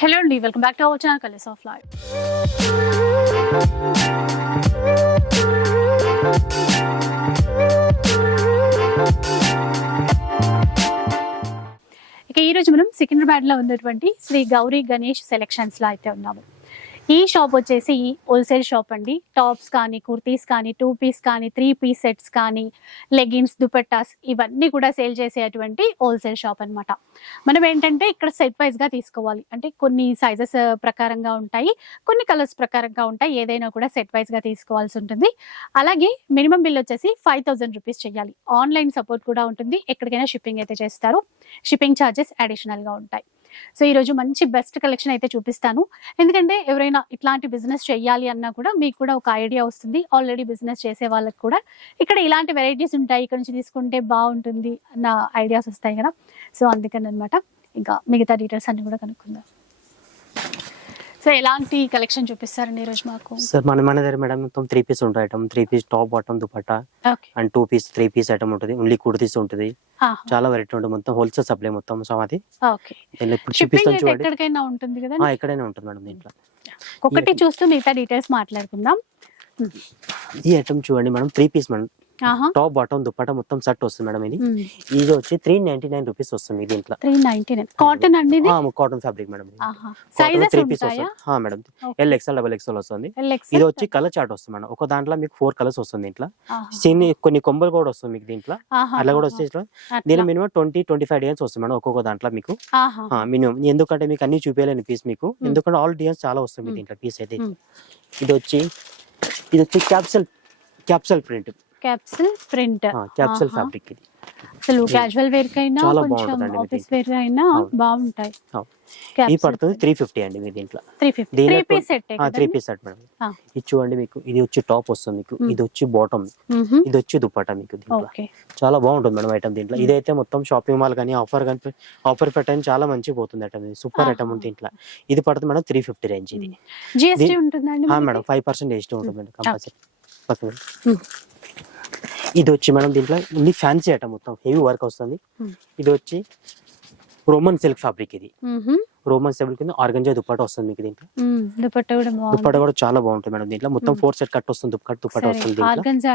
Hello అండి welcome back to our channel colours of life ఇక ఈరోజు మనం సికింద్రాబాద్లో ఉన్నటువంటి శ్రీ గౌరీ గణేష్ సెలెక్షన్స్లో అయితే ఉన్నాము. ఈ షాప్ వచ్చేసి హోల్సేల్ షాప్ అండి. టాప్స్ కానీ కుర్తీస్ కానీ టూ పీస్ కానీ త్రీ పీస్ సెట్స్ కానీ లెగిన్స్ దుపట్టాస్ ఇవన్నీ కూడా సేల్ చేసేటువంటి హోల్సేల్ షాప్ అన్నమాట. మనం ఏంటంటే ఇక్కడ సెట్ వైజ్గా తీసుకోవాలి. అంటే కొన్ని సైజెస్ ప్రకారంగా ఉంటాయి కొన్ని కలర్స్ ప్రకారంగా ఉంటాయి. ఏదైనా కూడా సెట్ వైజ్గా తీసుకోవాల్సి ఉంటుంది. అలాగే మినిమం బిల్ వచ్చేసి ఫైవ్ థౌసండ్ రూపీస్ చేయాలి. ఆన్లైన్ సపోర్ట్ కూడా ఉంటుంది. ఎక్కడికైనా షిప్పింగ్ అయితే చేస్తారు. షిప్పింగ్ ఛార్జెస్ అడిషనల్గా ఉంటాయి. సో ఈ రోజు మంచి బెస్ట్ కలెక్షన్ అయితే చూపిస్తాను. ఎందుకంటే ఎవరైనా ఇట్లాంటి బిజినెస్ చేయాలి అన్నా కూడా మీకు కూడా ఒక ఐడియా వస్తుంది. ఆల్రెడీ బిజినెస్ చేసే వాళ్ళకి కూడా. ఇక్కడ ఇలాంటి వెరైటీస్ ఉంటాయి. ఇక్కడ నుంచి తీసుకుంటే బాగుంటుంది అన్న ఐడియాస్ వస్తాయి కదా. సో అందుకని అనమాట ఇంకా మిగతా డీటెయిల్స్ అన్ని కూడా కనుక్కుందాం. సో ఎలాంటి కలెక్షన్ చూపిస్తారండి ఈరోజు మాకు? సార్ మన మన దగ్గర మేడం మొత్తం త్రీ పీస్ ఉంటాయి item three piece top bottom dupatta and two piece three piece item ఉంటుంది. ఓన్లీ కుర్తీస్ ఉంటుంది. చాలా వెరైటీ ఉంటుంది మొత్తం హోల్సేల్ సప్లై మొత్తం. సో అది ఇప్పుడు చూపిస్తాను చూడండి. ఎక్కడికైనా ఉంటుంది కదా ఆ, ఎక్కడైనా ఉంటుంది మేడం దీంట్లో. ఒకటి చూస్తూ మిగతా డీటెయిల్స్ మాట్లాడుకుందాం. ఈ ఐటమ్ చూడండి madam three piece madam top bottom dupatta మొత్తం సెట్ వస్తుంది మేడం ఇది. ఇది వచ్చి త్రీ నైన్టీ నైన్ రూపీస్ వస్తుంది దీంట్లో త్రీ నైన్టీ నైన్. కాటన్ అండి cotton fabric madam three piece వస్తుంది. Madam. L XL double XL వస్తుంది? ఇది వచ్చి కలర్ చార్ట్ వస్తుంది మేడం. ఒక దాంట్లో మీకు ఫోర్ కలర్స్ వస్తుంది దీంట్లో. చిన్ని కొన్ని కొమ్మలు కూడా వస్తుంది మీకు దీంట్లో. అట్లా కూడా. వస్తే. దీని minimum twenty twenty five designs వస్తుంది మేడం ఒక్కొక్క దాంట్లో మీకు. మినిమం. ఎందుకంటే మీకు అన్ని చూపించలేని పీస్ మీకు. ఎందుకంటే ఆల్ డిజైన్స్ చాలా వస్తుంది. దీంట్లో పీస్ అయితే. ఇది వచ్చి ఇది వచ్చి capsule capsule print capsule print. Capsule. Fabric ఇది. అసలు క్యాజువల్ వేర్ కైనా కొంచెం ఆఫీస్. వేర్ అయినా. బాగుంటాయి. ఇది పడుతుంది త్రీ ఫిఫ్టీ అండి మీ దీంట్లో. Three fifty three piece set three piece set madam. ఇది చూడండి మీకు ఇది వచ్చి టాప్ వస్తుంది మీకు. ఇది వచ్చి బాటమ్ ఇది వచ్చి దుప్పట మీకు దీంట్లో. ఓకే. చాలా బాగుంటుంది మేడం ఐటమ్ దీంట్లో. ఇదైతే మొత్తం షాపింగ్ మాల్ కానీ ఆఫర్ కానీ ఆఫర్ పెట్టని చాలా మంచిగా పోతుంది ఐటమ్ సూపర్. ఐటమ్ ఉంది దీంట్లో. ఇది పడుతుంది మేడం త్రీ ఫిఫ్టీ రేంజ్ ఇది. జిఎస్టీ ఉంటుందండి? మేడం ఫైవ్ పర్సెంట్ ఎస్టీ ఉంటుంది మేడం కంపల్సరీ పక్కన Hmm. ఇది వచ్చి మేడం దీంట్లో ఓన్లీ ఫ్యాన్సీ ఐటమ్ మొత్తం. హెవీ వర్క్ వస్తుంది. ఇది వచ్చి రోమన్ సిల్క్ ఫ్యాబ్రిక్ ఇది. రోమన్ సిల్క్ కింద ఆర్గంజా దుప్పట వస్తుంది మీకు దీంట్లో. మ్మ్. దుపట్టా కూడా దుప్పట కూడా చాలా బాగుంటుంది మేడం దీంట్లో. మొత్తం. ఫోర్ సెట్ కట్ వస్తుంది. దుప్పట దుప్పట వస్తుంది ఆర్గంజా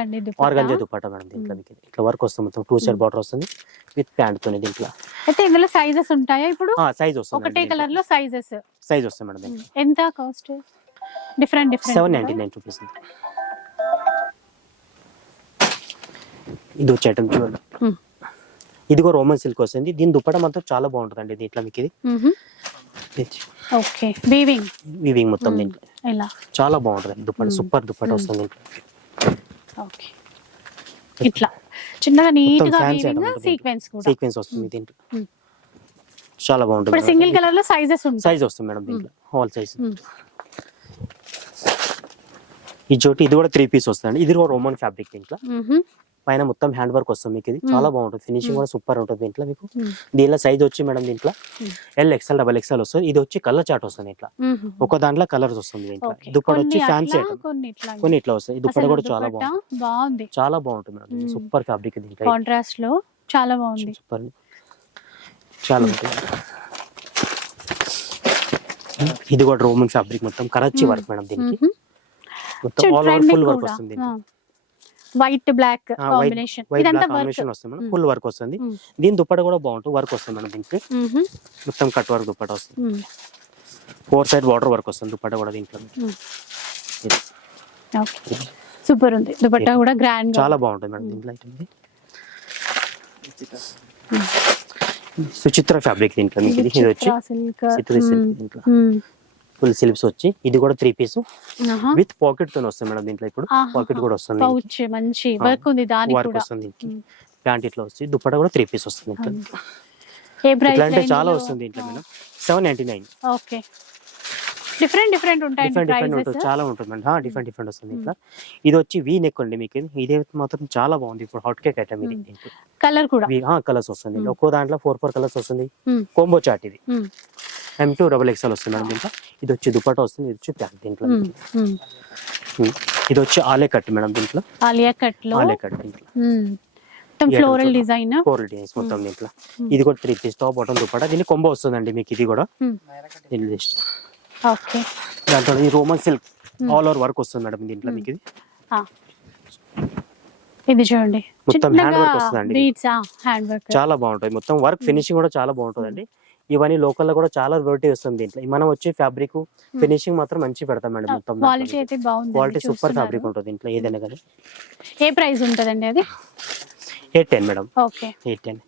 దుప్పట? మేడం దీంట్లో. మీకు. ఇట్లా వర్క్ వస్తుంది మొత్తం. Two set. బార్డర్ వస్తుంది విత్ ప్యాంట్ తోనే దీంట్లో. అయితే ఇందులో సైజెస్ ఉంటాయా ఇప్పుడు? సైజ్ వస్తుంది ఒకటే కలర్లో సైజెస్. సైజ్ వస్తుంది మేడం ఎంత cost? Different different seven ninety nine rupees ఇది వచ్చే ఐటమ్ చూడండి. ఇది కూడా రోమన్ సిల్క్ వస్తుంది. దీని దుప్పట మాత్రం చాలా బాగుంటుంది దీంట్లో మీకు ఇది. ఓకే. వీవింగ్. వివింగ్ మొత్తం. దీంట్లో. ఇలా చాలా బాగుంటుంది దుప్పట. సూపర్ దుప్పట. వస్తుంది ఓకే. ఇట్లా. చిన్నగా నీట్గా వీవింగ్. సీక్వెన్స్ కూడా. సీక్వెన్స్ వస్తుంది దీంట్లో. చాలా ఇప్పుడు బాగుంటుంది సింగిల్ కలర్లో సైజెస్ ఉంటాయి. సైజ్ వస్తుంది మేడం దీంట్లో. హాల్ సైజ్. ఈ చోటి ఇది కూడా త్రీ పీస్ వస్తుంది ఇది కూడా రోమన్ ఫ్యాబ్రిక్ దీంట్లో. పైన మొత్తం హ్యాండ్ వర్క్ వస్తుంది మీకు ఇది. చాలా బాగుంటుంది ఫినిషింగ్. కూడా సూపర్ ఉంటుంది దీంట్లో మీకు. దీనిలో సైజ్ వచ్చి మేడం దీంట్లో. ఎల్ ఎక్స్ఎల్ డబల్ ఎక్స్ఎల్ వస్తుంది ఇది వచ్చి కలర్ చాట్ వస్తుంది ఇట్లా. ఒక దాంట్లో కలర్స్ వస్తుంది దీంట్లో. దుప్పటి వచ్చి ఫ్యాన్సీ కొన్ని ఇట్లా వస్తాయి దుప్పటి కూడా చాలా బాగుంది బాగుంది చాలా బాగుంటుంది మేడం. సూపర్ ఫ్యాబ్రిక్ దీంట్లో కాంట్రాస్ట్లో చాలా బాగుంది సూపర్ చాలా ఉంటుంది ఇది కూడా రోమన్ ఫ్యాబ్రిక్ మొత్తం కరచ్చి. వర్క్ మేడం దీనికి. మొత్తం ఆల్ ఓవర్ ఫుల్ వర్క్. వస్తుంది ఆ. వైట్ బ్లాక్ కాంబినేషన్ వైట్ ఇదంతా బ్లాక్ కాంబినేషన్ వస్తుంది మేడం. ఫుల్ వర్క్ వస్తుంది. దీని దుప్పట కూడా బాగుంటుంది. వర్క్ వస్తుంది మేడం దీనికి. మొత్తం కట్ వర్క్ దుప్పట వస్తుంది. ఫోర్ సైడ్ వాటర్ వర్క్ వస్తుంది దుప్పట కూడా దీంట్లో. ఓకే. సూపర్ ఉంది. దుపట్టా కూడా గ్రాండ్ చాలా బాగుంటుంది మేడం దీంట్లో ఇది. సుచిత్ర. ఫ్యాబ్రిక్ దీంట్లో మీకు ఇది. వచ్చి సిల్క్ దీంట్లో. ఫుల్ సిల్ప్స్ వచ్చి ఇది కూడా త్రీ పీస్ విత్ పాకెట్తో వస్తుంది మేడం దీంట్లో ఇప్పుడు. పాకెట్ కూడా వస్తుంది మంచి వర్క్ ఉంది దానికి వర్క్ కూడా. వస్తుంది. ప్యాంట్ ఇట్లా వస్తుంది. దుప్పట కూడా త్రీ పీస్ వస్తుంది ఇట్లా అంటే చాలా వస్తుంది దీంట్లో madam. Seven ninety nine. Okay. Different different ఉంటాయి డిఫరెంట్ డిఫరెంట్ ఉంటుంది. చాలా ఉంటుంది మేడం. డిఫరెంట్ డిఫరెంట్ వస్తుంది ఇట్లా ఇది వచ్చి వీ నెక్ అండి మీకు. ఇది. మాత్రం చాలా బాగుంది. ఇప్పుడు హాట్ కేక్ ఐటమ్ ఇది. కలర్ కూడా? కలర్స్ వస్తుంది. ఒక్కో దాంట్లో ఫోర్ ఫోర్ కలర్స్ వస్తుంది. కోంబో చాట్ ఇది. ఎం టూ డబల్ ఎక్స్ఎల్ వస్తుంది మేడం దీంట్లో ఇది వచ్చి దుపట్టా వస్తుంది ఇది వచ్చి ప్యాంట్ దీంట్లో. ఇది వచ్చి ఆలే కట్ మేడం దీంట్లో. ఆలియా కట్లో ఆలే కట్ దీంట్లో. మొత్తం ఫ్లోరల్. డిజైన్ ఫోర్ డిజైన్స్ మొత్తం దీంట్లో. ఇది కూడా three piece top bottom dupatta. దీని కొంబో వస్తుందండి మీకు ఇది కూడా. ఓకే. దాంట్లో ఈ Roman silk. All over work వస్తుంది మేడం దీంట్లో మీకు ఇది. ఇది చూడండి. మొత్తం వస్తుందండి. హ్యాండ్ వర్క్ చాలా బాగుంటుంది మొత్తం వర్క్ ఫినిషింగ్ కూడా చాలా బాగుంటుందండి. ఇవన్నీ లోకల్లో కూడా చాలా వెరైటీ వస్తుంది దీంట్లో. మనం వచ్చి ఫ్యాబ్రిక్ ఫినిషింగ్ మాత్రం మంచి పెడతాం మేడం మొత్తం క్వాలిటీ అయితే బాగుంది క్వాలిటీ సూపర్ ఫ్యాబ్రిక్ ఉంటుంది దీంట్లో ఏదైనా కానీ. ఏ ప్రైస్ ఉంటదండి అది? Eight ten madam. Okay eight ten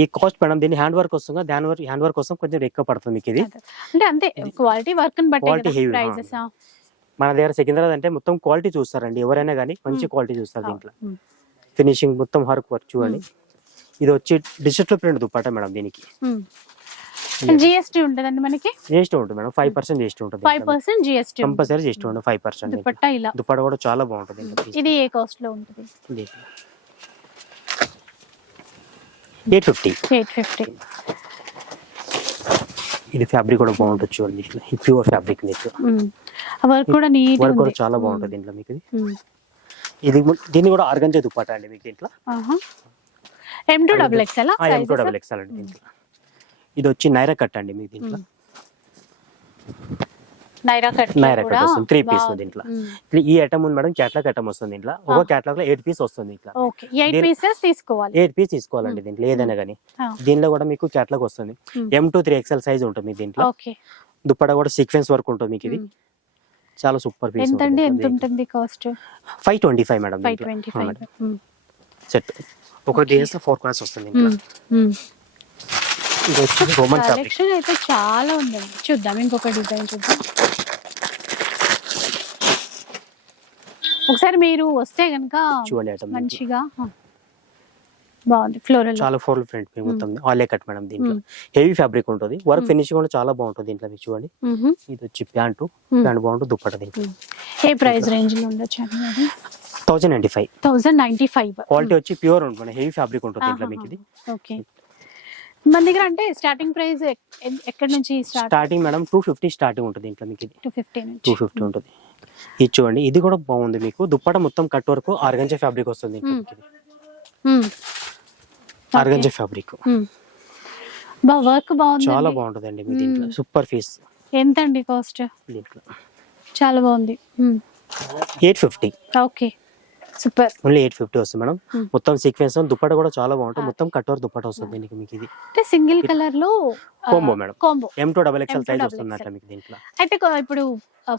ఈ కాస్ట్ మేడం దీని హ్యాండ్ వర్క్ వస్తుంది? దాని వర్క్ హ్యాండ్ వర్క్ కోసం కొంచెం ఎక్కువ పడుతుంది మీకు ఇది. అంటే అంతే క్వాలిటీ వర్క్ heavy, ప్రైజెస్ మన దగ్గర సికింద్రాబాద్ అంటే మొత్తం క్వాలిటీ చూస్తారండి ఎవరైనా కానీ మంచి క్వాలిటీ చూస్తారు దీంట్లో. ఫినిషింగ్ మొత్తం వర్క్ వర్క్ చూడండి. ఇది వచ్చి డిజిటల్ ప్రింట్ దుప్పట మేడం దీనికి. జిఎస్టీ ఉంటదండి మనకి? జిఎస్టీ ఉంటుంది మేడం. ఫైవ్ పర్సెంట్ జిఎస్టీ ఉంటుంది five percent GST compulsory GST ఉంటుంది. ఫైవ్ పర్సెంట్ దుపట్టా ఇలా. దుప్పట కూడా చాలా బాగుంటుంది. ఇది ఏ కాస్ట్లో ఉంటుంది? ఎయిట్ ఫిఫ్టీ ఎయిట్ ఫిఫ్టీ ఇది ఫ్యాబ్రిక్ కూడా బాగుంటుంది చూడండి ఇట్లా ప్యూర్ ఫ్యాబ్రిక్ దీంట్లో. వర్క్ కూడా నీట్ వర్క్ కూడా చాలా బాగుంటుంది దీంట్లో మీకు ఇది. దీన్ని కూడా ఆర్గంజే దుప్పట అండి మీకు దీంట్లో. ఎం టూ డబుల్ ఎక్స్ ఎలా ఎంటో డబుల్ ఎక్స్ఎల్ అండి దీంట్లో. ఇది వచ్చి నైరా కట్ అండి మీకు దీంట్లో. నైరా కట్ నైరా కూడా కట్ వస్తుంది. Three piece. దీంట్లో. ఈ ఐటమ్ ఉంది మేడం క్యాట్లాగ్ ఐటమ్ వస్తుంది దీంట్లో. ఒక క్యాట్లాగ్లో ఎయిట్ పీస్ వస్తుంది ఓకే ఎయిట్ పీసెస్ తీసుకోవాలి. ఎయిట్ పీస్ తీసుకోవాలండి దీంట్లో ఏదైనా కానీ. దీనిలో కూడా మీకు క్యాట్లాగ్ వస్తుంది. M to three XL size ఉంటుంది మీకు దీంట్లో. దుప్పట కూడా సీక్వెన్స్ వర్క్ ఉంటుంది మీకు ఇది. చాలా సూపర్ పీస్ ఎంత అండి? ఎంత ఉంటుంది cost five twenty five madam five twenty five set ఒక డిఎస్లో ఫోర్ క్లాస్ వస్తుంది దీంట్లో. ఇది వచ్చి రోమన్ ఫ్యాబ్రిక్. కలెక్షన్ అయితే చాలా ఉందండి. చూద్దాం ఇంకొక డిజైన్ చూద్దాం. ఒకసారి మీరు వస్తే గనుక చూడండి మంచిగా ఆ, బాగుంది. ఫ్లోరల్ చాలా ఫోర్ ఫ్రంట్ మొత్తం. ఆలే కట్ మేడం దీంట్లో. హెవీ ఫ్యాబ్రిక్ ఉంటుంది. వర్క్ ఫినిషింగ్ కూడా చాలా బాగుంటుంది దీంట్లో మీకు చూడండి. ఇది వచ్చి ప్యాంటు. ప్యాంట్ బాగుంటుంది దుప్పట దీంట్లో. ఏ ప్రైస్ రేంజ్లో ఉండొచ్చు అండి thousand ninety five. Thousand ninety five. Quality వచ్చి ప్యూర్ ఉంటుంది. హెవీ ఫ్యాబ్రిక్ ఉంటుంది దీంట్లో మీకు ఇది. ఓకే. మన దగ్గర అంటే స్టార్టింగ్ ప్రైస్ ఎక్కడి నుంచి start starting madam two fifty starting ఉంటుంది దీంట్లో మీకు టూ ఫిఫ్టీ టూ ఫిఫ్టీ ఉంటుంది. ఇది చూడండి ఇది కూడా బాగుంది మీకు. దుప్పట మొత్తం కట్ వరకు ఆర్గంజా ఫ్యాబ్రిక్ వస్తుంది. ఆర్గంజా ఫ్యాబ్రిక్ వర్క్ బాగుంది చాలా బాగుంటుందండి మీ దీంట్లో. సూపర్ పీస్ ఎంత అండి కాస్ట్ దీంట్లో. చాలా బాగుంది. Eight fifty okay. Super. Only eight fifty వస్తుంది మేడం. Hmm. మొత్తం సీక్వెన్స్ దుప్పట కూడా చాలా బాగుంటుంది. మొత్తం కట్వర్ దుప్పట వస్తుంది దీనికి మీకు ఇది. అంటే సింగిల్ కలర్లో Combo madam. Combo M to double XL M2 size వస్తుంది. అట్లా మీకు దీంట్లో. అయితే కొ- ఇప్పుడు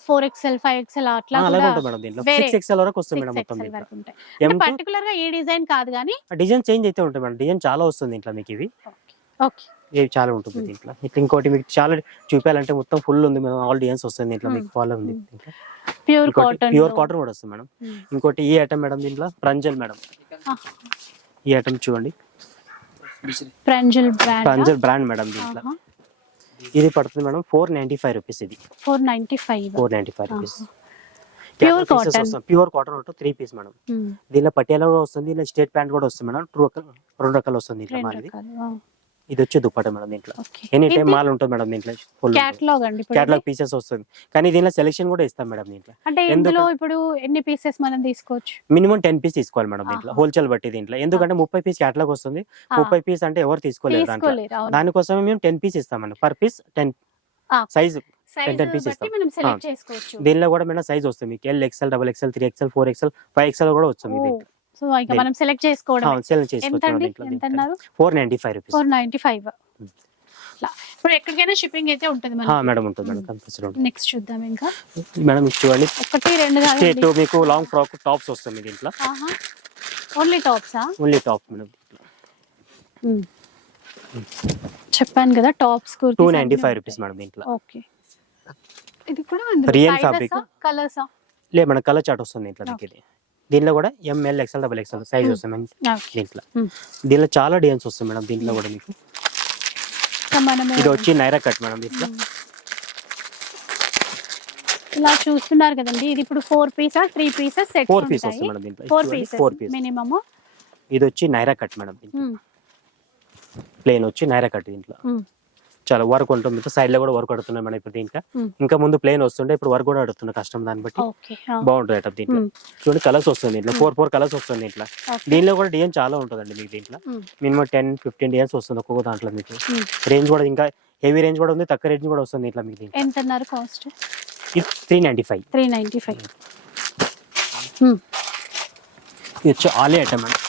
ఫోర్ ఎక్స్ఎల్ ఫైవ్ ఎక్స్ఎల్ అట్లా అలాగే ఉంటుంది మేడం దీంట్లో. సిక్స్ ఎక్స్ఎల్ వరకు వస్తుంది మేడం మొత్తం అంటే పర్టికులర్గా ఈ డిజైన్ కాదు కానీ డిజైన్ చేంజ్ అయితే ఉంటుంది మేడం. డిజైన్ చాలా వస్తుంది దీంట్లో మీకు ఇవి. ఓకే ఇవి చాలా ఉంటుంది దీంట్లో. ఇట్లా ఇంకోటి మీకు చాలా చూపించాలంటే మొత్తం ఫుల్ ఉంది మేడం. ఆల్ డిజైన్స్ వస్తుంది దీంట్లో మీకు ఫాలో ఉంది ప్యూర్ కాటన్ ప్యూర్ కాటన్ కూడా వస్తుంది మేడం. ఇంకోటి ఈ ఐటమ్ మేడం దీంట్లో ప్రంజల్ మేడం. ఈ ఐటమ్ చూడండి. Pranjal brand Pranjal brand madam దీంట్లో. ఇది పడుతుంది madam four ninety five rupees ఇది. Four ninety five. Four ninety five rupees. Pure cotton. Pure cotton. ఉంటుంది త్రీ పీస్ మేడం. దీనిలో పటియాలా కూడా వస్తుంది. దీనిలో స్టేట్ ప్యాంట్ కూడా వస్తుంది మేడం. టూ రెండు రకాలు వస్తుంది ఇది వచ్చి దుప్పట మేడం దీంట్లో. ఎనీ టైం మాల్ ఉంటుంది మేడం దీంట్లో. ఫుల్ క్యాటలాగ్ అండి క్యాటలాగ్? పీసెస్ వస్తుంది. కానీ దీనిలో సెలెక్షన్ కూడా ఇస్తాం మేడం దీంట్లో. అంటే ఇందులో ఇప్పుడు ఎన్ని పీసెస్ మనం తీసుకోవచ్చు? మినిమం టెన్ పీస్ తీసుకోవాలి మేడం దీంట్లో. హోల్సేల్ బట్టి దీంట్లో. ఎందుకంటే ముప్పై పీస్ క్యాటలాగ్ వస్తుంది. ముప్పై పీస్ అంటే ఎవరు తీసుకోలేరు దాంట్లో. దానికోసమే మేము టెన్ పీస్ ఇస్తామండి per piece ten. Size size 10 pieces బట్టి ఇస్తాం. దీనిలో కూడా మేడం సైజ్ వస్తుంది. మీకు L XL double XL three XL four XL five XL కూడా వస్తుంది మీకు. సో ఇంకా మనం సెలెక్ట్ చేసుకోవడం సెల్ ఎంత చేసుకోవచ్చు four ninety five rupees four ninety five ఇప్పుడు ఎక్కడికైనా షిప్పింగ్ అయితే ఉంటుంది మేడం ఉంటుంది మేడం కంపల్సరీ ఉంటుంది. నెక్స్ట్ చూద్దాం ఇంకా. మేడం చూడండి. ఒకటి రెండు స్టేట్ మీకు లాంగ్ ఫ్రాక్ టాప్స్ వస్తుంది దీంట్లో ఓన్లీ టాప్సా ఓన్లీ టాప్ మేడం. చెప్పాను కదా tops two ninety five rupees madam దీంట్లో. ఓకే ఇది కూడా Real fabric. కలర్సా లే మేడం కలర్ చాట్ వస్తుంది దీంట్లో మీకు దీనిలో కూడా M L XL double XL size వస్తుంది మేడం దీంట్లో. Hmm. దీనిలో చాలా డిజైన్స్ వస్తుంది మేడం దీంట్లో కూడా మీకు. ఇది వచ్చి నైరా కట్ మేడం దీంట్లో. ఇలా చూస్తున్నారు కదండి. ఇది ఇప్పుడు four Pisa three pieces set four piece వస్తుంది మేడం దీంట్లో. Four four pieces piece minimum ఇది వచ్చి నైరా కట్ మేడం దీంట్లో. ప్లేన్ వచ్చి నైరా కట్ దీంట్లో. చాలా వర్క్ ఉంటుంది. సైడ్లో కూడా వర్క్ అడుగుతున్నాయి మనం ఇప్పుడు దీంట్లో. ఇంకా ముందు ప్లేన్ వస్తుండే ఇప్పుడు వర్క్ కూడా అడుగుతున్నా కష్టం దాన్ని బట్టి బాగుంటుంది అట దీంట్లో. చూడండి కలర్స్ వస్తుంది దీంట్లో. ఫోర్ ఫోర్ కలర్స్ వస్తుంది దీంట్లో. దీనిలో కూడా డిజైన్ చాలా ఉంటుందండి మీకు దీంట్లో. మినిమం టెన్ ఫిఫ్టీన్ డిజైన్స్ వస్తుంది ఒక్కొక్క దాంట్లో మీకు. రేంజ్ కూడా ఇంకా హెవీ రేంజ్ కూడా ఉంది తక్కువ రేంజ్ కూడా వస్తుంది దీంట్లో మీకు ఎంత cost three ninety five three ninety five ఇది వచ్చి ఆలే ఐటమ్ అండి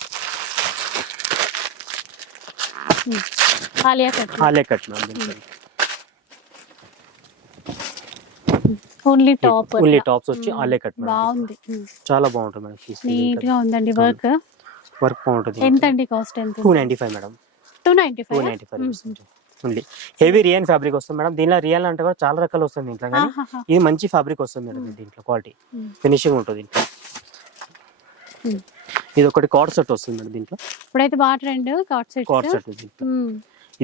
Alia cut. Only top only tops వచ్చి ఆలే కట్ బాగుంది. చాలా బాగుంటుంది మేడం నీట్గా ఉందండి వర్క్ వర్క్ బాగుంటుంది. ఎంత అండి కాస్ట్ ఎంత? Two ninety five madam two ninety two five ninety five only heavy rayon fabric వస్తుంది మేడం దీనిలో రియల్ అంటే కూడా చాలా రకాలు వస్తుంది దీంట్లో కానీ ఇది మంచి ఫ్యాబ్రిక్ వస్తుంది మేడం దీంట్లో క్వాలిటీ Hmm. ఫినిషింగ్ ఉంటుంది దీంట్లో. Hmm. ఇది ఒకటి కార్డ్ సెట్ వస్తుంది మేడం దీంట్లో. ఇప్పుడైతే బాగా ట్రెండ్ కాట్ కార్డ్ సెట్స్ సెట్ దీంట్లో.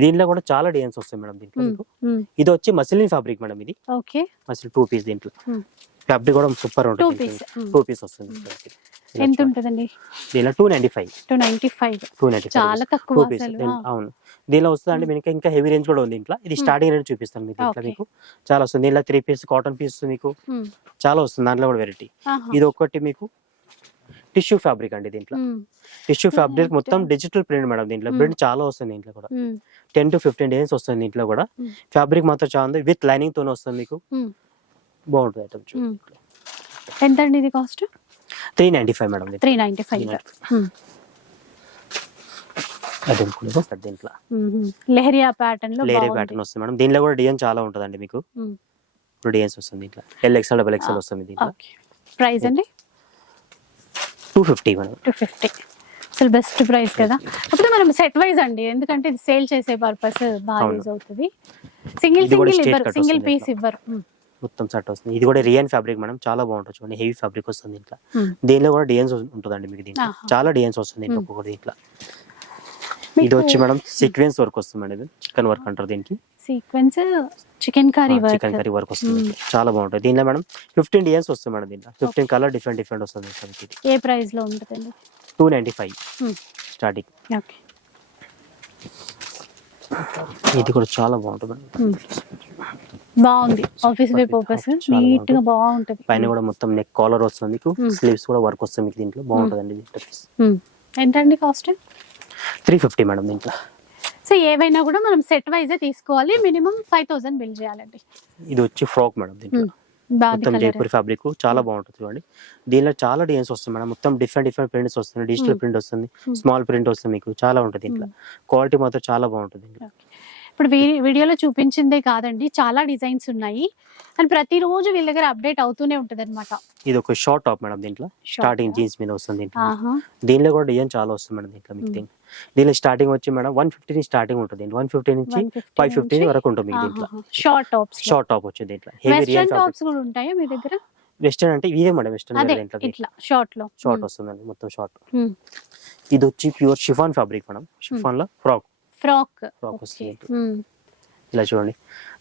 దీంట్లో కూడా చాలా డిజైన్స్ వస్తాయి మేడం దీంట్లో మీకు. ఇది వచ్చి మసిలిన్ ఫ్యాబ్రిక్ మేడం ఇది. ఓకే. మసిల్ టూ పీస్ దీంట్లో. ఫ్యాబ్రిక్ కూడా సూపర్ ఉంటుంది టూ పీస్ వస్తుంది ఎంత. ఉంటుందండి? దీనిలో two ninety five. Two ninety five. Two ninety చాలా తక్కువ. అవును. దీనిలో వస్తుంది అంటే మీకు ఇంకా హెవీ రేంజ్ కూడా ఉంది ఇంట్లో ఇది స్టార్టింగ్ రేంజ్ చూపిస్తాను మీకు దీంట్లో Okay. మీకు. చాలా వస్తుంది. దీనిలో త్రీ పీస్ కాటన్ పీస్ మీకు. చాలా వస్తుంది. దాంట్లో కూడా వెరైటీ. ఇది ఒకటి మీకు టిష్యూ ఫ్యాబ్రిక్ అండి దీంట్లో. Tissue fabric. మొత్తం డిజిటల్ ప్రింట్ మేడం దీంట్లో. ప్రింట్ చాలా వస్తుంది దీంట్లో కూడా. టెన్ టు ఫిఫ్టీన్ డేస్ వస్తుంది దీంట్లో కూడా. ఫ్యాబ్రిక్ మాత్రం చాలా ఉంది విత్ లైనింగ్ తోనే వస్తుంది మీకు. బాగుంటుంది ఐటమ్. ఎంత అండి ఇది cost three ninety five madam three ninety five 395. అది కూడా దీంట్లో లెహరియా ప్యాటర్న్లో. ప్యాటర్న్ వస్తుంది మేడం దీనిలో కూడా డిజైన్ చాలా ఉంటుందండి మీకు. ఇప్పుడు డిజైన్స్ వస్తుంది దీంట్లో ఎల్ ఎక్స్ఎల్ డబల్ ఎక్స్ఎల్. వస్తుంది దీంట్లో ప్రైస్ అండి two fifty madam. Two fifty. అసలు బెస్ట్ ప్రైస్ కదా. కాకపోతే మనం సెట్ వైజ్ అండి. ఎందుకంటే ఇది సేల్ చేసే పర్పస్ బాగా. యూజ్ అవుతుంది. సింగిల్ సింగిల్ ఇవ్వరు. Single piece. ఇవ్వరు. మొత్తం సెట్ వస్తుంది. ఇది కూడా రియన్ ఫ్యాబ్రిక్ మేడం. చాలా బాగుంటుంది చూడండి. హెవీ ఫ్యాబ్రిక్ వస్తుంది దీంట్లో. Hmm. దీనిలో కూడా డిజైన్స్ ఉంటుందండి మీకు దీంట్లో. చాలా డిజైన్స్ వస్తుంది దీంట్లో. ఒక్కొక్కటి దీంట్లో. ఇది వచ్చి మేడం సీక్వెన్స్ వర్క్ వస్తుంది మేడం ఇది. చికెన్ వర్క్ అంటారు దీనికి. Sequence chicken curry work. Chicken curry work వస్తుంది. చాలా బాగుంటుంది. దీనిలో మేడం ఫిఫ్టీన్ డిజైన్స్ వస్తుంది మేడం దీంట్లో ఫిఫ్టీన్ కలర్ డిఫరెంట్ డిఫరెంట్ వస్తుంది ఏ ప్రైస్లో ఉంటుందండి? Two ninety five. Starting. Okay. ఇది కూడా చాలా బాగుంటుంది. బాగుంది. ఆఫీస్ వే పర్పస్ నీట్గా బాగుంటది. పైన కూడా మొత్తం నెక్ కాలర్ వస్తుంది మీకు. స్లీవ్స్ కూడా వర్క్ వస్తుంది మీకు దీంట్లో. బాగుంటుందండి. ఎంత అండి కాస్ట్ త్రీ ఫిఫ్టీ మేడం దీంట్లో. సో ఏవైనా కూడా మనం సెట్ వైజే తీసుకోవాలి. మినిమం ఫైవ్ థౌసండ్ బిల్ చేయాలండి. ఇది వచ్చి ఫ్రాక్ మేడం దీంట్లో. మొత్తం జైపూర్ ఫ్యాబ్రిక్ చాలా బాగుంటుంది చూడండి. దీనిలో చాలా డిజైన్స్ వస్తుంది మేడం. మొత్తం డిఫరెంట్ డిఫరెంట్ ప్రింట్స్ వస్తుంది డిజిటల్. ప్రింట్ వస్తుంది. స్మాల్ ప్రింట్ వస్తుంది మీకు. చాలా ఉంటుంది దీంట్లో. క్వాలిటీ మాత్రం చాలా బాగుంటుంది ఇప్పుడు వీడియోలో చూపించిందే కాదండి చాలా డిజైన్స్ ఉన్నాయి. అండ్ ప్రతిరోజు వీళ్ళ దగ్గర అప్డేట్ అవుతూనే ఉంటది అనమాట ఇది ఒక షార్ట్ టాప్ మేడం దీంట్లో. స్టార్టింగ్ జీన్స్ మీద వస్తుంది దీంట్లో. దీనిలో కూడా డిజైన్ చాలా వస్తుంది మేడం దీంట్లో మీకు దీనిలో స్టార్టింగ్ వచ్చి మేడం వన్ ఫిఫ్టీ నుంచి స్టార్టింగ్ ఉంటుంది వన్ ఫిఫ్టీ నుంచి ఫైవ్ ఫిఫ్టీ వరకు ఉంటుంది మీకు దీంట్లో. షార్ట్ టాప్స్ షార్ట్ టాప్ వచ్చి దీంట్లో. హెవీ టాప్స్ కూడా ఉంటాయా మీ దగ్గర? వెస్టర్న్ అంటే ఇదే మేడం వెస్టర్న్ ఇట్లా షార్ట్లో. షార్ట్ వస్తుందండి మొత్తం షార్ట్. ఇది వచ్చి ప్యూర్ షిఫాన్ ఫ్యాబ్రిక్ మేడం. షిఫాన్లో ఫ్రాక్ ఫ్రాక్ ఫ్రాక్ వస్తుంది Hmm. ఇలా చూడండి.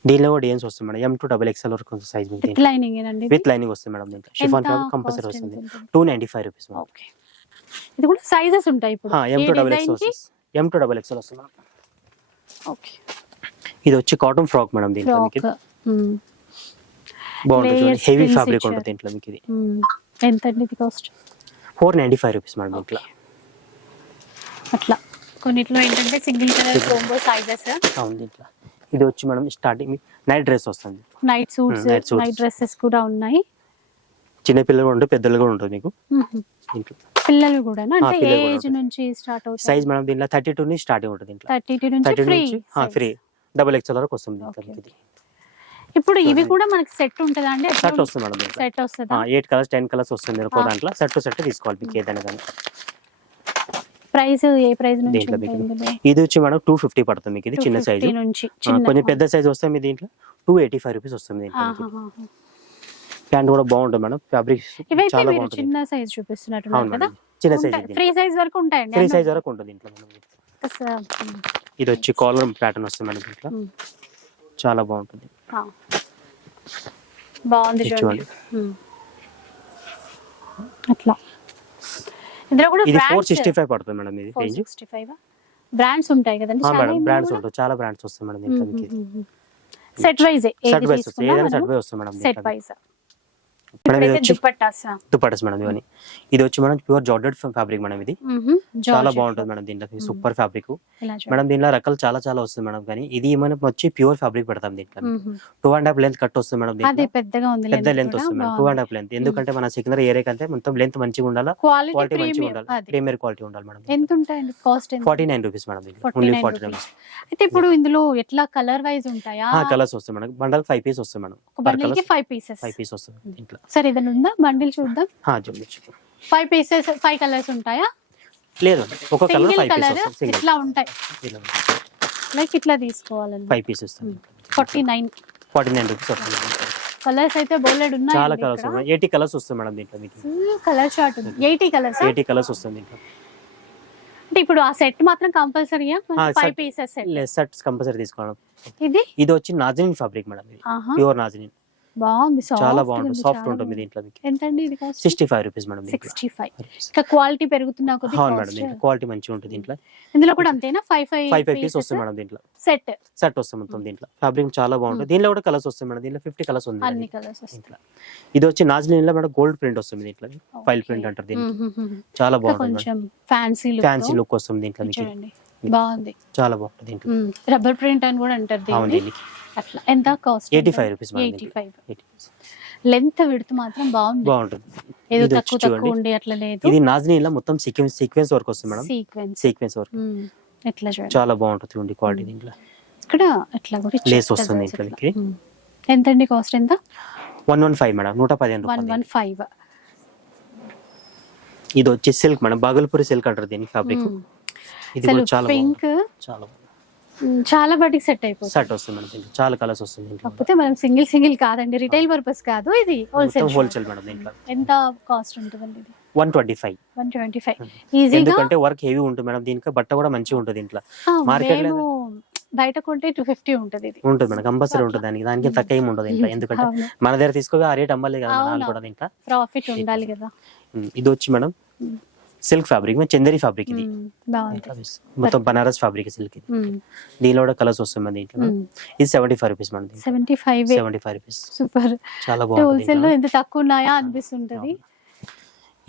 దీనిలో కూడా డిజైన్స్ వస్తుంది madam? M two double XL వరకు సైజ్ విత్ లైనింగ్ ఏనండి విత్ లైనింగ్ వస్తుంది మేడం దీంట్లో. షిఫాన్ ఫ్యాబ్రిక్ కంపల్సరీ వస్తుంది. Two ninety five rupees okay ఇది కూడా సైజెస్ ఉంటాయి ఇప్పుడు. M two double XL M two double XL వస్తుంది. ఓకే ఇది వచ్చి కాటన్ ఫ్రాక్ మేడం దీంట్లో ఫ్రాక్ మీకు. బాగుంటుంది layers హెవీ ఫ్యాబ్రిక్. ఉంటుంది దీంట్లో మీకు ఇది. ఎంత అండి ఇది cost four ninety five rupees madam దీంట్లో. అట్లా. కొన్నిట్లో ఏంటంటే సింగిల్ కలర్ కోంబో సైజెస్ అవును దీంట్లో. ఇది వచ్చి మేడం స్టార్టింగ్ నైట్ డ్రెస్ వస్తుంది. Night suits. నైట్ డ్రెస్సెస్ కూడా ఉన్నాయి. చిన్న పిల్లలు కూడా పెద్దలు కూడా ఉంటుంది మీకు. పిల్లలు కూడా అంటే ఏజ్. నుంచి స్టార్ట్ అవుతాయి. సైజ్ మేడం దీంట్లో థర్టీ టూ నుంచి స్టార్టింగ్ ఉంటుంది దీంట్లో. థర్టీ టూ నుంచి ఫ్రీ ఫ్రీ డబల్ ఎక్స్ఎల్ వరకు వస్తుంది ఇప్పుడు ఇవి కూడా మనకి సెట్ ఉంటుందా అండి? సెట్ వస్తుంది మేడం సెట్ వస్తుందా? ఎయిట్ కలర్స్ టెన్ కలర్స్ వస్తుంది. దాంట్లో. సెట్ టు సెట్ తీసుకోవాలి మీకు ఏదైనా కానీ. ప్రైస్ ఏ ప్రైస్ నుంచి దీంట్లో మీకు? ఇది వచ్చి మేడం టూ ఫిఫ్టీ పడుతుంది మీకు. ఇది చిన్న 250 సైజు నుంచి. కొంచెం పెద్ద సైజ్ వస్తే మీ దీంట్లో. టూ ఎయిటీ ఫైవ్ రూపీస్ వస్తుంది. ప్యాంట్ కూడా బాగుంటుంది మేడం. ఫ్యాబ్రిక్ చాలా బాగుంటుంది. చిన్న సైజ్ చూపిస్తున్నట్టున్నారు అవును కదా? చిన్న సైజ్ ఫ్రీ సైజ్ వరకు ఉంటాయండి ఫ్రీ. సైజ్ వరకు ఉంటుంది మ్మ్. ఇది వచ్చి కాలర్ ప్యాటర్న్ వస్తుంది మేడం దీంట్లో. చాలా బాగుంటుంది. బాగుంది చూడండి. అట్లా. ఇందులో కూడా ఇది ఫోర్ సిక్స్టీ ఫైవ్ పడుతుంది మేడం ఇది four range sixty five brands ఉంటాయి కదండి మేడం బ్రాండ్స్ ఉంటాయి చాలా బ్రాండ్స్ వస్తాయి మేడం మీకు సెట్ వైజ్ ఏదైనా షర్ట్ వైస్ వస్తుంది మేడం సెట్. వైజ్ మేడం ఇది వచ్చి దుపట్టాస్? మేడం ఇవన్నీ. ఇది వచ్చి madam pure georgette fabric madam ఇది. చాలా బాగుంటుంది మేడం దీంట్లో. Super fabric. మేడం దీనిలో రకాలు చాలా చాలా వస్తుంది మేడం కానీ ఇది మనం వచ్చి ప్యూర్ ఫ్యాబ్రిక్ పెడతాం దీంట్లో. Two and half length cut వస్తుంది మేడం పెద్ద లెంత్ వస్తుంది madam. Two and half length. ఎందుకంటే మన సికిందర్ ఏరియా కంటే మొత్తం లెంత్ మంచిగా ఉండాలా క్వాలిటీ మంచిగా ఉండాలి. ప్రీమియర్ క్వాలిటీ ఉండాలి మేడం ఎంత ఉంటాయండి? Cost forty nine rupees madam దీంట్లో. 49 ఓన్లీ ఫార్టీ నైన్. అయితే ఇప్పుడు ఇందులో ఎట్లా కలర్ వైజ్ ఉంటాయా? కలర్స్ వస్తాయి మేడం. బండల్ ఫైవ్ పీస్ వస్తాయి madam. Five pieces. Five piece వస్తుంది దీంట్లో. సరే ఏదైనా ఉందా? బండిల్ చూద్దాం. ఫైవ్ పీసెస్ ఫైవ్ కలర్స్ ఉంటాయా? లేదు ఒక కలర్ సింగిల్ కలర్ వస్తుంది ఇట్లా ఉంటాయి? లైక్ ఇట్లా తీసుకోవాలండి ఫైవ్ పీస్ వస్తుంది forty nine forty nine rupees వస్తుంది కలర్స్ అయితే బోలెడ్ ఉన్నాయి చాలా కలర్స్ ఉన్నాయి. ఎయిటీ కలర్స్ వస్తాయి మేడం దీంట్లో మీకు. కలర్ చార్ట్ ఉంది. ఎయిటీ కలర్స్ ఎయిటీ కలర్స్ వస్తుంది దీంట్లో. అంటే ఇప్పుడు ఆ సెట్ మాత్రం కంపల్సరీయా five. Pieces set less shirts compulsory తీసుకోవడం. ఇది? ఇది వచ్చి nazneen fabric madam pure nazneen. బాగుంది. చాలా బాగుంటుంది. సాఫ్ట్ ఉంటుంది దీంట్లో మీకు. ఎంతండి ఇది cost sixty five rupees madam దీంట్లో. సిక్స్టీ ఫైవ్ ఇంకా క్వాలిటీ పెరుగుతున్నా కొద్ది అవును మేడం దీంట్లో. క్వాలిటీ మంచిగా ఉంటుంది దీంట్లో. ఇందులో కూడా అంతేనా? Five five five five piece వస్తుంది మేడం దీంట్లో. సెట్ సెట్ వస్తుంది మొత్తం దీంట్లో. ఫ్యాబ్రిక్ చాలా బాగుంటుంది. దీనిలో కూడా కలర్స్ వస్తాయి మేడం. దీంట్లో ఫిఫ్టీ కలర్స్ ఉంది అన్ని కలర్స్ వస్తాయి. దీంట్లో. ఇది వచ్చి నాజినిన్లో మేడం గోల్డ్ ప్రింట్ వస్తుంది దీంట్లో. ఫైల్ ప్రింట్ అంటారు దీన్ని చాలా బాగుంటుంది మేడం. కొంచెం ఫ్యాన్సీ ఫ్యాన్సీ లుక్ వస్తుంది దీంట్లో బాగుంది. చాలా బాగుంటుంది దీంట్లో. రబ్బర్ ప్రింట్ అని కూడా అంటారు దీనికి. అట్లా. ఎంత cost eighty five rupees eighty five. Length విడుతు మాత్రం బాగుంది. బాగుంటుంది. ఏదో తక్కువ తక్కువ ఉండి అట్లా లేదు. ఇది నాజినిన్లో మొత్తం సీక్వెన్స్ సీక్వెన్స్ వర్క్ వస్తుంది మేడం. సీక్వెన్స్ సీక్వెన్స్ వర్క్ ఎట్లా చూడండి. చాలా బాగుంటుంది చూడండి క్వాలిటీ దీంట్లో. ఇక్కడ అట్లా కూడా లేస్ వస్తుంది. మ్మ్. ఎంతండి కాస్ట్ ఎంత? One one five madam. నూట పదిహేను వన్ వన్ ఫైవ్ ఇది వచ్చి సిల్క్ మేడం. బాగల్పూరి సిల్క్ అంటారు దీని ఫ్యాబ్రిక్ ఇది చాలా పింక్. చాలా చాలా వాటికి సెట్ అయిపోతుంది సెట్ వస్తుంది మేడం దీంట్లో చాలా కలర్స్ వస్తుంది కాకపోతే మనం సింగిల్ సింగిల్ కాదండి రిటైల్ పర్పస్ కాదు ఇది హోల్సేల్ హోల్సేల్ మేడం దీంట్లో. ఎంత కాస్ట్ ఉంటుందండి ఇది? One twenty five one twenty five ఈజీగా ఎందుకంటే వర్క్ హెవీ ఉంటుంది మేడం దీనికి బట్ట కూడా మంచిగా ఉంటుంది దీంట్లో. market లో బయట కొంటే టూ ఫిఫ్టీ ఉంటుంది ఇది. ఉంటుంది మేడం కంపల్సరీ ఉంటుంది దానికి దానికి తక్కువ ఏమి ఉండదు దీంట్లో. ఎందుకంటే. మన దగ్గర తీసుకోగా ఆ రేట్ అమ్మలేదు కదా. కూడా దీంట్లో. ప్రాఫిట్ ఉండాలి కదా. ఇది వచ్చి madam silk fabric Chanderi fabric ఇది. బాగుంది. మొత్తం బనారస్ ఫ్యాబ్రిక్ సిల్క్ ఇది. దీనిలో కూడా కలర్స్ వస్తుంది మన దీంట్లో. ఇది seventy five rupees madam seventy five seventy five rupees super. చాలా హోల్సేల్లో ఎంత తక్కువ ఉన్నాయా అనిపిస్తుంటది?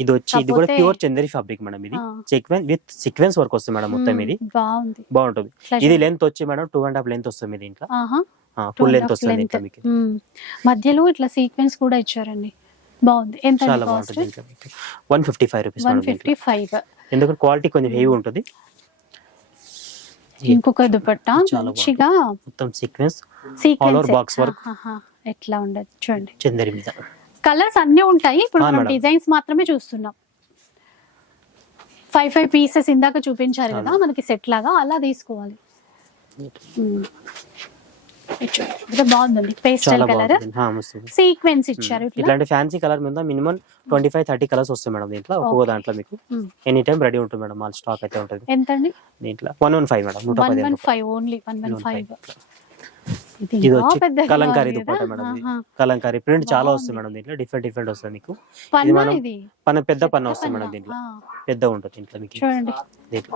ఇది వచ్చి ఇది కూడా ప్యూర్ చందేరి ఫ్యాబ్రిక్ మేడం ఇది. సీక్వెన్స్ విత్ సీక్వెన్స్ వర్క్ వస్తుంది మేడం మొత్తం. ఇది. బాగుంది. బాగుంటుంది. ఇది. లెంత్ వచ్చి madam two and half length వస్తుంది దీంట్లో. ఫుల్ లెంత్ వస్తుంది. మధ్యలో ఇట్లా సీక్వెన్స్ కూడా ఇచ్చారండి. బాగుంది. ఎంత చాలా కాస్ట్ బాగుంటుంది one fifty five rupees one. Fifty five ఎందుకంటే క్వాలిటీ కొంచెం హెవీ ఉంటుంది. ఇంకొక దుపట్టా చాలా మంచిగా? మొత్తం సీక్వెన్స్ సీక్వెన్స్ box work. ఎట్లా ఉండదు చూడండి. చందేరి మీద. కలర్స్ అన్ని ఉంటాయి. ఇప్పుడు మనం. డిజైన్స్ మాత్రమే చూస్తున్నాం. ఫైవ్ ఫైవ్ పీసెస్ ఇందాక చూపించారు కదా మనకి సెట్ లాగా అలా తీసుకోవాలి. బాగుందండి. Pastel colour. సీక్వెన్స్ ఇచ్చారు ఇట్లా. ఇట్లాంటి ఫ్యాన్సీ కలర్ మీద minimum twenty five thirty colours వస్తాయి మేడం దీంట్లో. ఒక్కొక్క దాంట్లో మీకు. ఎనీ టైం రెడీ ఉంటుంది మేడం. మాల్ స్టాక్ అయితే ఉంటుంది. ఎంత అండి దీంట్లో. One one five madam. One one. Five only. One one five. ఇది వచ్చి కలంకారీ కదా? మేడం. కలంకారీ. ప్రింట్ చాలా. వస్తుంది మేడం దీంట్లో. డిఫరెంట్ డిఫరెంట్ వస్తుంది మీకు. మనం ఇది? పన్న పెద్ద పన్న వస్తుంది మేడం. దీంట్లో. పెద్ద ఉంటుంది దీంట్లో మీకు. చూడండి. దీంట్లో.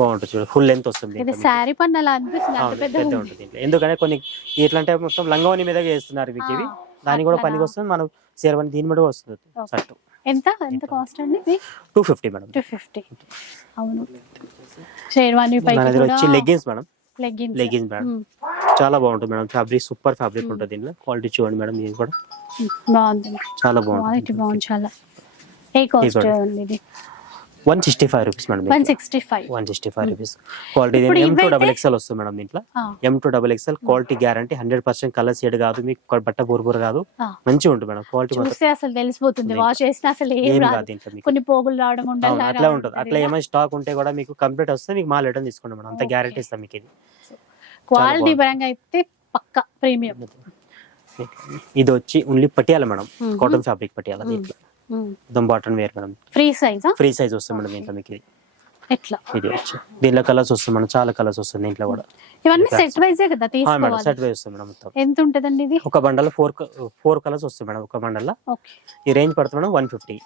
బాగుంటుంది చూడండి ఫుల్ లెంత్ వస్తుంది. శారీ పన్ను పెద్ద ఉంటుంది దీంట్లో. ఎందుకంటే కొన్ని ఎట్లంటే మొత్తం లంగవని మీద వేస్తున్నారు మీకు ఇవి. దానికి కూడా పనికి వస్తుంది. మనం సేరవని దీని మీద వస్తుంది. షర్ట్ ఎంత? ఎంత కాస్ట్ అండి two fifty madam. Two fifty. అవును. షేర్వాణి కూడా వచ్చి లెగ్గిన్స్ మేడం. లెగ్గిన్స్ మేడం చాలా బాగుంటుంది మేడం. ఫ్యాబ్రిక్ సూపర్ ఫ్యాబ్రిక్ ఉంటుంది దీంట్లో క్వాలిటీ చూడండి మేడం ఇది కూడా. బాగుంది. చాలా క్వాలిటీ బాగుంటుంది బాగుంది చాలా. ఏ కాస్ట్. ఉంది ఇది? One sixty five rupees madam one sixty five. One sixty five rupees. Quality M two double XL వస్తుంది మేడం దీంట్లో. M two double XL quality guarantee hundred percent colour shade కాదు మీకు బట్ట బోర్ కాదు. మంచిగా ఉంటుంది మేడం క్వాలిటీ చూస్తే అసలు తెలిసిపోతుంది వాష్ చేసినా అసలు ఏం రాదు. దీంట్లో కొన్ని పోగులు రావడం ఉండాలి అట్లా ఉంటుంది. అట్లా ఏమైనా స్టాక్ ఉంటే కూడా మీకు కంప్లీట్ వస్తే మీకు మాల్ రిటర్న్ తీసుకోండి మేడం. అంత. గ్యారంటీ ఇస్తాం మీకు ఇది. క్వాలిటీ. పరంగా అయితే పక్క ప్రీమియం ఇది వచ్చి only Patiala madam. Cotton fabric Patiala దీంట్లో. మొత్తం బాటన్ వేర్ మేడం. ఫ్రీ సైజా ఫ్రీ సైజ్ వస్తుంది మేడం దీంట్లో మీకు. ఇది ఎట్లా? ఇది వచ్చి. దీనిలో కలర్స్ వస్తుంది మేడం చాలా కలర్స్ వస్తుంది దీంట్లో కూడా. ఇవన్నీ సెట్ వైజే కదా మేడం తీసుకోవాలి. సెట్ వే వస్తుంది మేడం మొత్తం. ఎంత ఉంటదండి ఇది? ఒక బండల్ ఫోర్ ఫోర్ కలర్స్ వస్తాయి మేడం ఒక బండల్ ఓకే ఈ రేంజ్ పడుతుంది madam one fifty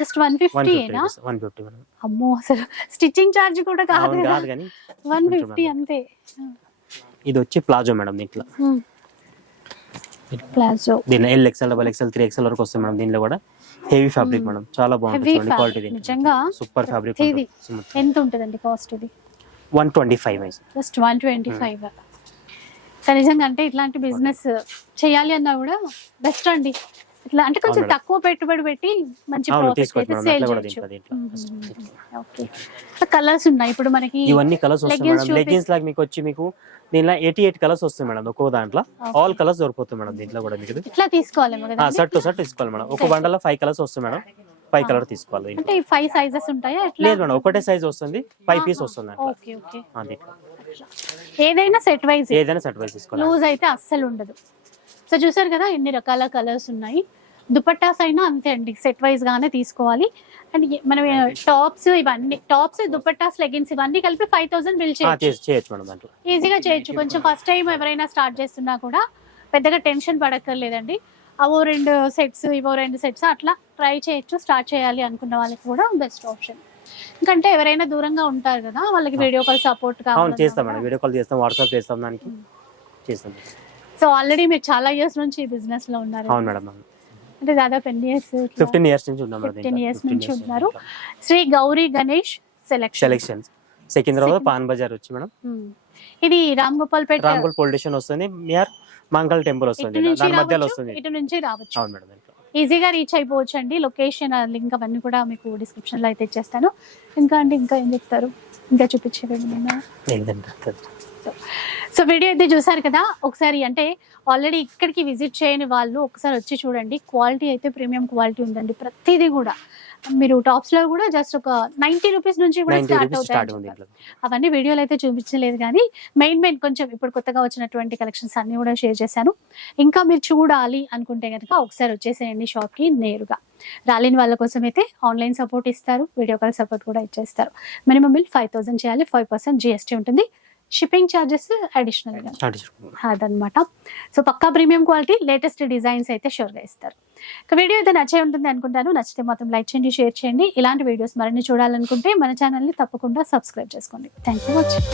just one one fifty fifty one fifty madam. అమ్మో అసలు స్టిచ్చింగ్ ఛార్జ్ కూడా కాదు అవును కదా. కాదు కానీ వన్ ఫిఫ్టీ అంతే. ఇది వచ్చి ప్లాజో మేడం దీంట్లో. ప్లాజో. దీనిలో L XL double XL three XL వరకు వస్తుంది మేడం దీనిలో కూడా. హెవీ ఫ్యాబ్రిక్ మేడం చాలా బాగుంటుంది Heavy చూడండి క్వాలిటీ. నిజంగా సూపర్ ఫ్యాబ్రిక్ ఇది ఎంత ఉంటదండి కాస్ట్ ఇది? One twenty five just one twenty five. నిజంగా అంటే ఇట్లాంటి బిజినెస్ చేయాలి అన్నా కూడా బెస్ట్ అండి. ఇట్లా అంటే కొంచెం. తక్కువ పెట్టుబడి పెట్టి మంచి ప్రాఫిట్ అయితే సేల్ చేయొచ్చు. కలర్స్ ఉన్నాయి. ఇప్పుడు మనకి ఇవన్నీ కలర్స్ వస్తాయి మేడం. లెగ్గిన్స్ లాగా మీకు వచ్చి మీకు దీనిలో ఎయిటీ ఎయిట్ కలర్స్ వస్తాయి మేడం ఒక్కో దాంట్లో. ఆల్ కలర్స్ దొరికిపోతాయి మేడం దీంట్లో కూడా మీకు. ఇట్లా తీసుకోవాలేమో కదా షర్ట్ టు షర్ట్ తీసుకోవాలి మేడం. ఒక బండలో ఫైవ్ కలర్స్ వస్తాయి మేడం. ఫైవ్ కలర్ తీసుకోవాలి. అంటే ఫైవ్ సైజెస్ ఉంటాయా? లేదు మేడం ఒకటే సైజ్ వస్తుంది. ఫైవ్ పీస్ వస్తుంది. ఓకే. ఏదైనా సెట్ వైజ్ ఏదైనా సెట్ వైజ్ తీసుకోవాలి. లూజ్ అయితే అస్సలు ఉండదు. సో చూసారు కదా ఎన్ని రకాల కలర్స్ ఉన్నాయి. దుపట్టాస్ అయినా అంతే అండి సెట్ వైజ్ గానే తీసుకోవాలి. అండ్ మనం టాప్స్ ఇవన్నీ టాప్స్ దుపట్టాస్ లెగిన్స్ ఇవన్నీ కలిపి ఫైవ్ థౌసండ్ బిల్ చేయొచ్చు. ఈజీగా చేయొచ్చు. కొంచెం ఫస్ట్ టైం ఎవరైనా స్టార్ట్ చేస్తున్నా కూడా పెద్దగా టెన్షన్ పడక్కర్లేదండి. అవో రెండు సెట్స్ ఇవో రెండు సెట్స్ అట్లా ట్రై చేయొచ్చు స్టార్ట్ చేయాలి అనుకున్న వాళ్ళకి కూడా బెస్ట్ ఆప్షన్. ఎందుకంటే ఎవరైనా దూరంగా ఉంటారు కదా వాళ్ళకి వీడియో కాల్ సపోర్ట్ చేస్తాం కావాలి వీడియో కాల్ చేస్తాం వాట్సాప్ చేస్తాం దానికి. చేస్తాం. సో ఆల్రెడీ మీరు చాలా ఇయర్స్ నుంచి ఈ బిజినెస్లో ఉన్నారు. అవును మేడం అంటే దాదాపు ఎన్ని ఇయర్స్ ఫిఫ్టీన్ ఇయర్స్ నుంచి ఉన్నాం మేడం ఫిఫ్టీన్ ఇయర్స్ నుంచి ఉన్నారు. శ్రీ గౌరీ గణేష్ సెలెక్షన్ సెలెక్షన్స్ సికింద్రాబాద్ పాన్ బజార్ వచ్చి మేడం. ఇది రామ్ గోపాల్ పేట రాంపూల్ పోలీస్ స్టేషన్ వస్తుంది నియర్ మంగళ టెంపుల్ వస్తుంది. ఇటు నుంచి దాని మధ్యలో రావచ్చు వస్తుంది. ఇటు నుంచి రావచ్చు. అవును మేడం దాంట్లో. ఈజీగా రీచ్ అయిపోవచ్చు అండి లొకేషన్ లింక్ అవన్నీ కూడా మీకు డిస్క్రిప్షన్లో అయితే ఇచ్చేస్తాను. ఇంకా అండి ఇంకా ఏం చెప్తారు? ఇంకా చూపించేవండి నేను ఏంటంటే సో వీడియో అయితే చూసారు కదా? ఒకసారి అంటే ఆల్రెడీ ఇక్కడికి విజిట్ చేయని వాళ్ళు ఒకసారి వచ్చి చూడండి. క్వాలిటీ అయితే ప్రీమియం క్వాలిటీ ఉందండి ప్రతిదీ కూడా. మీరు టాప్స్లో కూడా జస్ట్ ఒక నైన్టీ రూపీస్ నుంచి కూడా స్టార్ట్ అవుతాయి అవన్నీ వీడియోలు అయితే చూపించలేదు కానీ మెయిన్ మెయిన్ కొంచెం ఇప్పుడు కొత్తగా వచ్చినటువంటి కలెక్షన్స్ అన్ని కూడా షేర్ చేశాను. ఇంకా మీరు చూడాలి అనుకుంటే కనుక ఒకసారి వచ్చేసేయండి షాప్కి నేరుగా. రాలేని వాళ్ళ కోసం అయితే ఆన్లైన్ సపోర్ట్ ఇస్తారు వీడియో కాల్ సపోర్ట్ కూడా ఇచ్చేస్తారు. మినిమం బిల్ ఫైవ్ థౌసండ్ చేయాలి ఫైవ్ పర్సెంట్ జిఎస్టీ ఉంటుంది. షిప్పింగ్ ఛార్జెస్ అడిషనల్గా చేసుకోండి. అదనమాట సో పక్కా ప్రీమియం క్వాలిటీ లేటెస్ట్ డిజైన్స్ అయితే షూర్గా ఇస్తారు. ఇక వీడియో అయితే నచ్చే ఉంటుంది అనుకుంటాను. నచ్చితే మాత్రం లైక్ చేయండి షేర్ చేయండి. ఇలాంటి వీడియోస్ మరిన్ని చూడాలనుకుంటే మన ఛానల్ని తప్పకుండా సబ్స్క్రైబ్ చేసుకోండి. Thank you watching